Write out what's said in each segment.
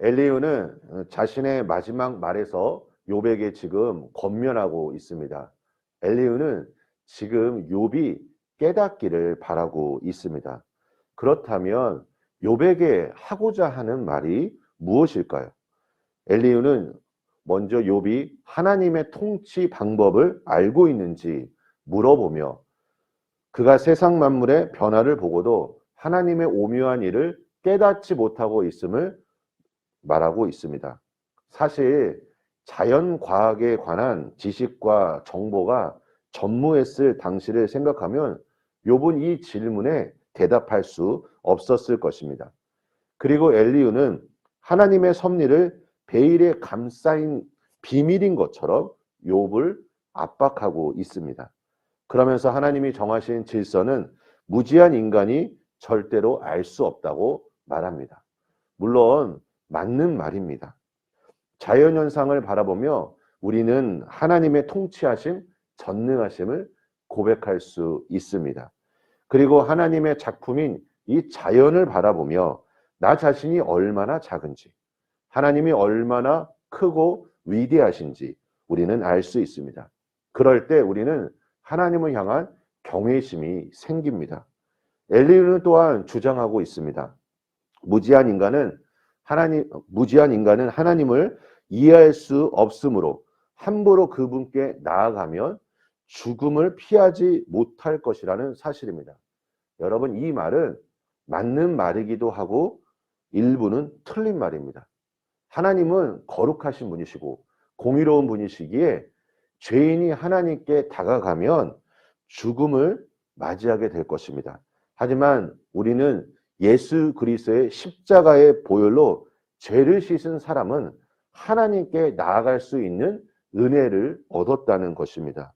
엘리후는 자신의 마지막 말에서 욥에게 지금 권면하고 있습니다. 엘리후는 지금 욥이 깨닫기를 바라고 있습니다. 그렇다면 욥에게 하고자 하는 말이 무엇일까요? 엘리후는 먼저 욥이 하나님의 통치 방법을 알고 있는지 물어보며 그가 세상 만물의 변화를 보고도 하나님의 오묘한 일을 깨닫지 못하고 있음을 말하고 있습니다. 사실 자연과학에 관한 지식과 정보가 전무했을 당시를 생각하면 욥은 이 질문에 대답할 수 없었을 것입니다. 그리고 엘리후는 하나님의 섭리를 베일에 감싸인 비밀인 것처럼 욥을 압박하고 있습니다. 그러면서 하나님이 정하신 질서는 무지한 인간이 절대로 알 수 없다고 말합니다. 물론 맞는 말입니다. 자연현상을 바라보며 우리는 하나님의 통치하심, 전능하심을 고백할 수 있습니다. 그리고 하나님의 작품인 이 자연을 바라보며 나 자신이 얼마나 작은지, 하나님이 얼마나 크고 위대하신지 우리는 알 수 있습니다. 그럴 때 우리는 하나님을 향한 경외심이 생깁니다. 엘리후는 또한 주장하고 있습니다. 무지한 인간은 하나님을 이해할 수 없으므로 함부로 그분께 나아가면 죽음을 피하지 못할 것이라는 사실입니다. 여러분, 이 말은 맞는 말이기도 하고 일부는 틀린 말입니다. 하나님은 거룩하신 분이시고 공의로운 분이시기에 죄인이 하나님께 다가가면 죽음을 맞이하게 될 것입니다. 하지만 우리는 예수 그리스도의 십자가의 보혈로 죄를 씻은 사람은 하나님께 나아갈 수 있는 은혜를 얻었다는 것입니다.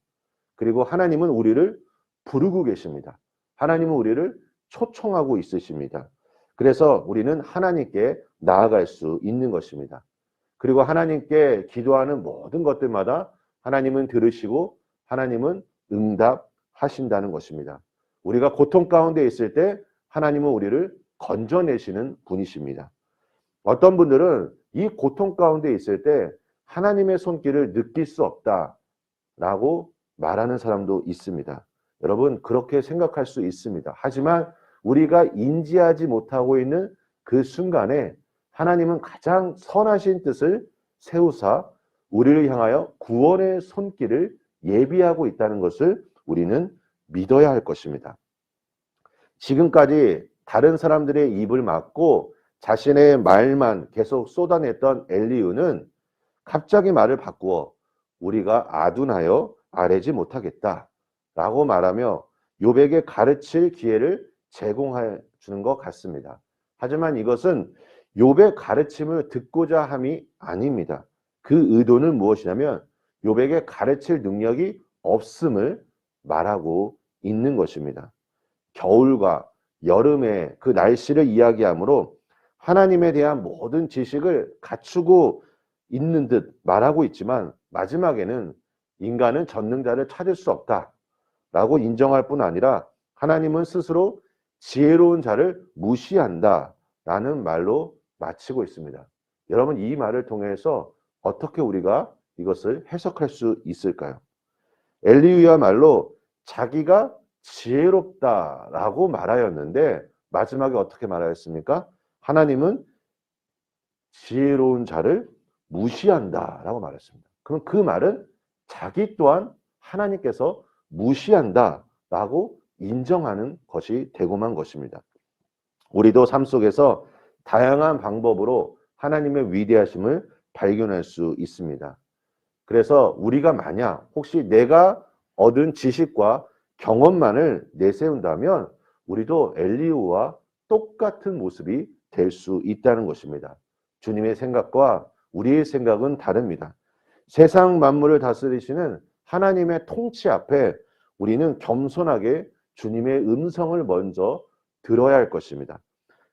그리고 하나님은 우리를 부르고 계십니다. 하나님은 우리를 초청하고 있으십니다. 그래서 우리는 하나님께 나아갈 수 있는 것입니다. 그리고 하나님께 기도하는 모든 것들마다 하나님은 들으시고 하나님은 응답하신다는 것입니다. 우리가 고통 가운데 있을 때 하나님은 우리를 건져내시는 분이십니다. 어떤 분들은 이 고통 가운데 있을 때 하나님의 손길을 느낄 수 없다라고 말하는 사람도 있습니다. 여러분, 그렇게 생각할 수 있습니다. 하지만 우리가 인지하지 못하고 있는 그 순간에 하나님은 가장 선하신 뜻을 세우사 우리를 향하여 구원의 손길을 예비하고 있다는 것을 우리는 믿어야 할 것입니다. 지금까지 다른 사람들의 입을 막고 자신의 말만 계속 쏟아냈던 엘리후는 갑자기 말을 바꾸어 우리가 아둔하여 아뢰지 못하겠다라고 말하며 욥에게 가르칠 기회를 제공해 주는 것 같습니다. 하지만 이것은 욥의 가르침을 듣고자 함이 아닙니다. 그 의도는 무엇이냐면 욥에게 가르칠 능력이 없음을 말하고 있는 것입니다. 겨울과 여름의 그 날씨를 이야기하므로 하나님에 대한 모든 지식을 갖추고 있는 듯 말하고 있지만 마지막에는 인간은 전능자를 찾을 수 없다라고 인정할 뿐 아니라 하나님은 스스로 지혜로운 자를 무시한다라는 말로 마치고 있습니다. 여러분, 이 말을 통해서 어떻게 우리가 이것을 해석할 수 있을까요? 엘리후야말로 자기가 지혜롭다라고 말하였는데 마지막에 어떻게 말하였습니까? 하나님은 지혜로운 자를 무시한다라고 말했습니다. 그럼 그 말은 자기 또한 하나님께서 무시한다라고 인정하는 것이 되고만 것입니다. 우리도 삶 속에서 다양한 방법으로 하나님의 위대하심을 발견할 수 있습니다. 그래서 우리가 만약 혹시 내가 얻은 지식과 경험만을 내세운다면 우리도 엘리후와 똑같은 모습이 될 수 있다는 것입니다. 주님의 생각과 우리의 생각은 다릅니다. 세상 만물을 다스리시는 하나님의 통치 앞에 우리는 겸손하게 주님의 음성을 먼저 들어야 할 것입니다.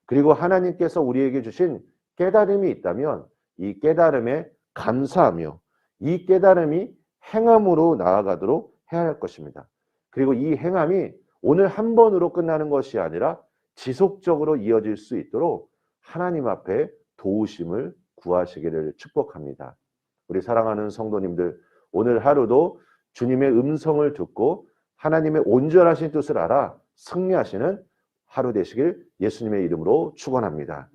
그리고 하나님께서 우리에게 주신 깨달음이 있다면 이 깨달음에 감사하며 이 깨달음이 행함으로 나아가도록 해야 할 것입니다. 그리고 이 행함이 오늘 한 번으로 끝나는 것이 아니라 지속적으로 이어질 수 있도록 하나님 앞에 도우심을 구하시기를 축복합니다. 우리 사랑하는 성도님들, 오늘 하루도 주님의 음성을 듣고 하나님의 온전하신 뜻을 알아 승리하시는 하루 되시길 예수님의 이름으로 축원합니다.